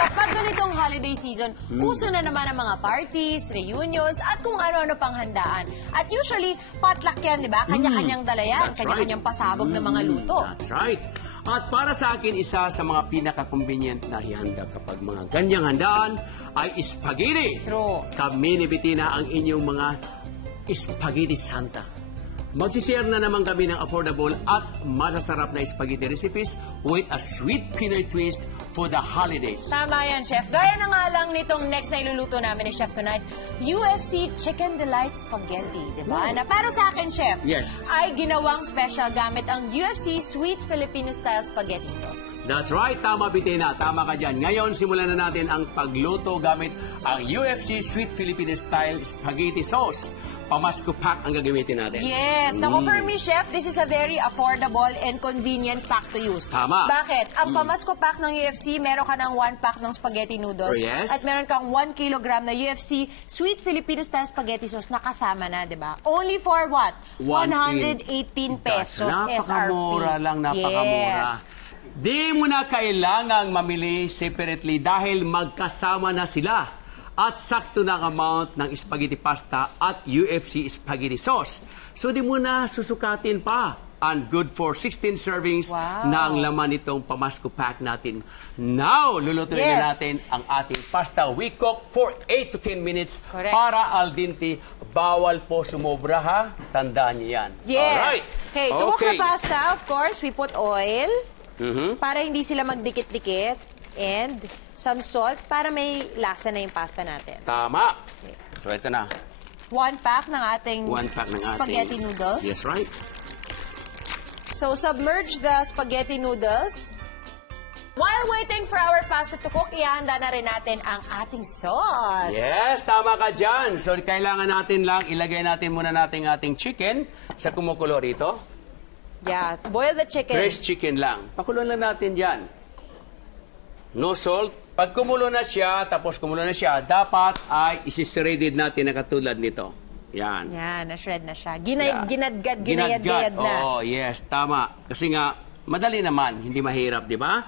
Kapag ganitong holiday season, uso na naman ang mga parties, reunions, at kung ano-ano pang handaan. At usually, potluck yan, di ba? Kanya-kanyang dala yan, kanya-kanyang pasabog ng mga luto. That's right. At para sa akin, isa sa mga pinaka-convenient na ihanda kapag mga ganyang handaan ay spaghetti. True. Kami ni Bettina ang inyong mga spaghetti santa. Magsishare na naman kami ng affordable at masasarap na spaghetti recipes with a sweet Pinoy twist for the holidays. Tama yan, Chef. Gaya na nga lang nitong next na iluluto namin ni Chef tonight, UFC Chicken Delight Spaghetti, di ba? Na para sa akin, Chef, Yes. ay ginawang special gamit ang UFC Sweet Filipino Style Spaghetti Sauce. That's right, tama Bettina, tama ka dyan. Ngayon, simulan na natin ang pagluto gamit ang UFC Sweet Filipino Style Spaghetti Sauce. Pamasko pack ang gagamitin natin. Yes. Naku, for me, Chef, this is a very affordable and convenient pack to use. Tama. Bakit? Ang pamasko pack ng UFC, meron ka ng 1 pack ng spaghetti noodles. Oh, yes. At meron kang 1 kilogram na UFC Sweet Filipino Style Spaghetti Sauce na kasama na, di ba? Only for what? 118 pesos Napakamura SRP. lang, napakamura. Yes. Di mo na kailangang mamili separately dahil magkasama na sila. At sakto na ang amount ng spaghetti pasta at UFC spaghetti sauce. So di mo na susukatin pa. And good for 16 servings na ang laman nitong pamasko pack natin. Now, lulutuin na natin ang ating pasta. We cook for 8 to 10 minutes para al dente. Bawal po sumobra, ha? Tandaan niyo yan. Yes. Alright. Okay, to cook the pasta, of course, we put oil para hindi sila magdikit-dikit. And some salt para may lasa na yung pasta natin. Tama. So, ito na. 1 pack ng ating spaghetti noodles. Yes, right. So, submerge the spaghetti noodles. While waiting for our pasta to cook, ihanda na rin natin ang ating sauce. Yes, tama ka dyan. So, kailangan natin lang, ilagay natin muna natin ating chicken sa kumukulo rito. Yeah, boil the chicken. Fresh chicken lang. Pakulo lang natin dyan. No salt. Pag kumulo na siya, tapos kumulo na siya, dapat ay isi-shredded natin na katulad nito. Yan. Yan, na-shred na siya. Ginayad-gayad na. Oh, yes, tama. Kasi nga, madali naman, hindi mahirap, di ba?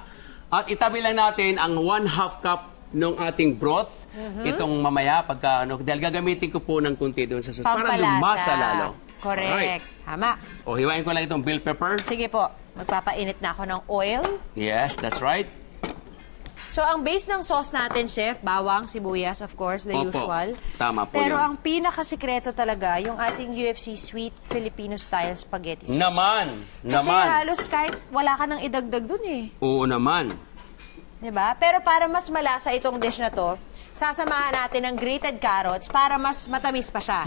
At itabi lang natin ang 1/2 cup ng ating broth. Itong mamaya, dahil gagamitin ko po ng kunti doon sa sauce. Para lumasa lalo. Correct. Alright. Tama. O, hiwain ko lang itong bell pepper. Sige po. Magpapainit na ako ng oil. Yes, that's right. So, ang base ng sauce natin, Chef, bawang, sibuyas, of course, the usual. Tama po Pero yun. ang pinakasikreto talaga, yung ating UFC Sweet Filipino Style Spaghetti Sauce. Naman. Kasi halos kahit wala ka nang idagdag dun eh. Oo naman. Diba? Pero para mas malasa itong dish na to, sasamahan natin ng grated carrots para mas matamis pa siya.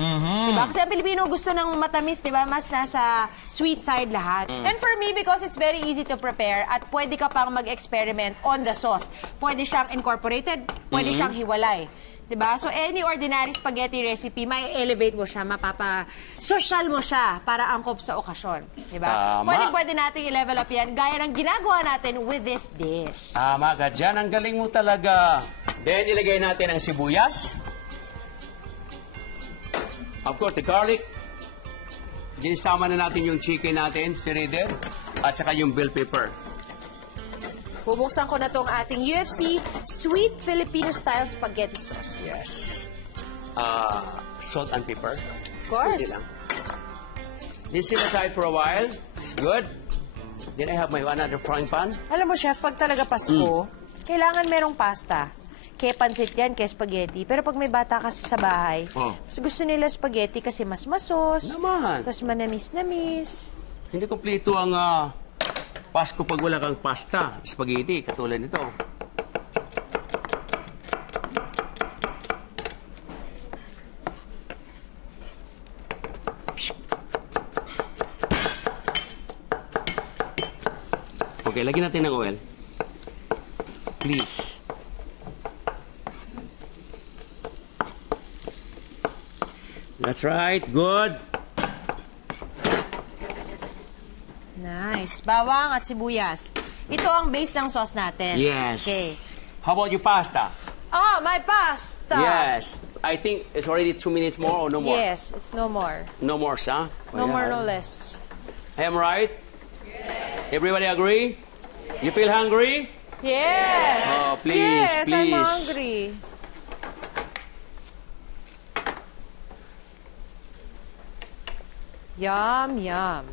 Diba? Kasi ang Pilipino gusto ng matamis, diba? Mas nasa sweet side lahat. And for me, because it's very easy to prepare at pwede ka pang mag-experiment on the sauce. Pwede siyang incorporated, pwede siyang hiwalay. Diba? So, any ordinary spaghetti recipe, may elevate mo siya, mapapa-social mo siya para angkop sa okasyon. Diba? Tama. Pwede natin i-level up yan, gaya ng ginagawa natin with this dish. Tama ka dyan. Ang galing mo talaga. Then, ilagay natin ang sibuyas. Of course, the garlic. Dinisama na natin yung chicken natin, shredded, at saka yung bell pepper. Bubuksan ko na tong ating UFC Sweet Filipino Style Spaghetti Sauce. Yes. Salt and pepper. Of course. Kunti lang. This sit aside for a while. It's good. Then I have my another frying pan. Alam mo, Chef, pag talaga Pasko, kailangan merong pasta. Kaya pansit yan, kaya spaghetti. Pero pag may bata kasi sa bahay, mas gusto nila spaghetti kasi mas masos. Naman. Tapos manamis-namis. Hindi kompleto ang Pasko pag wala kang pasta, spaghetti, katulad nito. Okay, lagyan natin ng oil. Please. That's right. Good. Nice. Bawang at sibuyas. Ito ang base ng sauce natin. Yes. Okay. How about your pasta? Oh, my pasta! Yes. I think it's already 2 minutes more or no more? Yes, it's no more. No more, huh? No more, no less. I am right? Yes. Everybody agree? You feel hungry? Yes! Oh, please, Yes, please. I'm hungry. Yum, yum.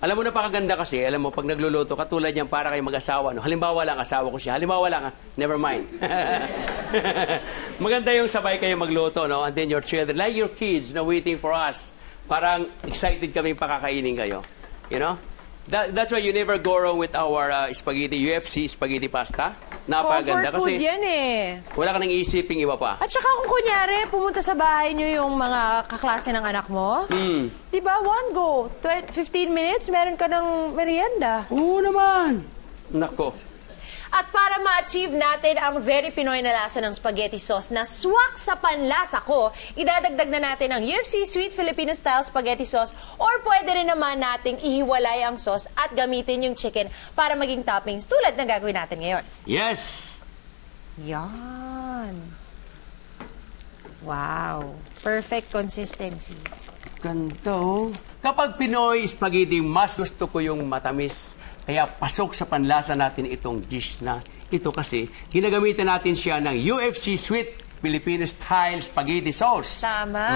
Alam mo, napakaganda kasi, alam mo, pag nagluluto, katulad yan para kayo mag-asawa. No? Halimbawa lang, asawa ko siya. Halimbawa lang, never mind. Maganda yung sabay kayo magluto, no? And then your children, like your kids, no, waiting for us. Parang excited kami pakakainin kayo. You know? That's why you never go wrong with our spaghetti, UFC spaghetti pasta. Napakaganda Comfort food kasi yan eh. wala ka nang iisiping iba pa. At saka kung kunyari, pumunta sa bahay niyo yung mga kaklase ng anak mo, diba, one go, 15 minutes, meron ka ng merienda. Oo naman. Nako. At para ma-achieve natin ang very Pinoy na lasa ng spaghetti sauce na swak sa panlasa ko, idadagdag na natin ang UFC Sweet Filipino Style Spaghetti Sauce or pwede rin naman nating ihiwalay ang sauce at gamitin yung chicken para maging toppings tulad ng gagawin natin ngayon. Yes. Yan. Wow. Perfect consistency. Ganto. Kapag Pinoy spaghetti, mas gusto ko yung matamis. Kaya pasok sa panlasa natin itong dish na ito kasi ginagamitan natin siya ng UFC Sweet Filipino Style Spaghetti Sauce. Tama.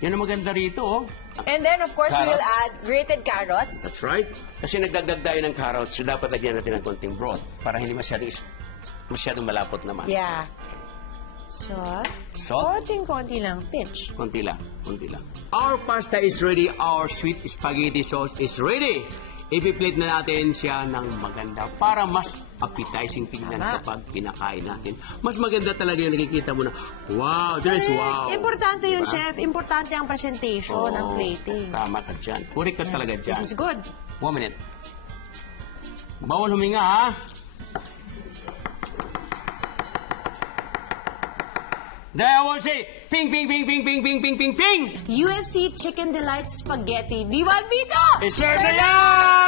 Yan ang maganda rito, oh. And then, of course, we will Carrots. add grated carrots. That's right. Kasi nagdagdag tayo ng carrots, so dapat lagyan natin ng konting broth para hindi masyadong malapot naman. Yeah. Salt. Salt. Konting-konti lang. Pinch. Konti lang, konti lang. Our pasta is ready. Our sweet spaghetti sauce is ready. Ipi-plate na natin siya ng maganda para mas appetizing tingnan Tama. kapag kinakain natin. Mas maganda talaga yung nakikita mo na, wow, there's wow. Importante yun, Diba? chef. Importante ang presentation, Oo, ang plating. Tama ka dyan. Puri ka talaga dyan. This is good. 1 minute. Bawal huminga, ha? Then I will say, ping, ping, ping, ping, ping, ping, ping, ping, ping! UFC Chicken Delight Spaghetti. Viva Vito! Serve na yan!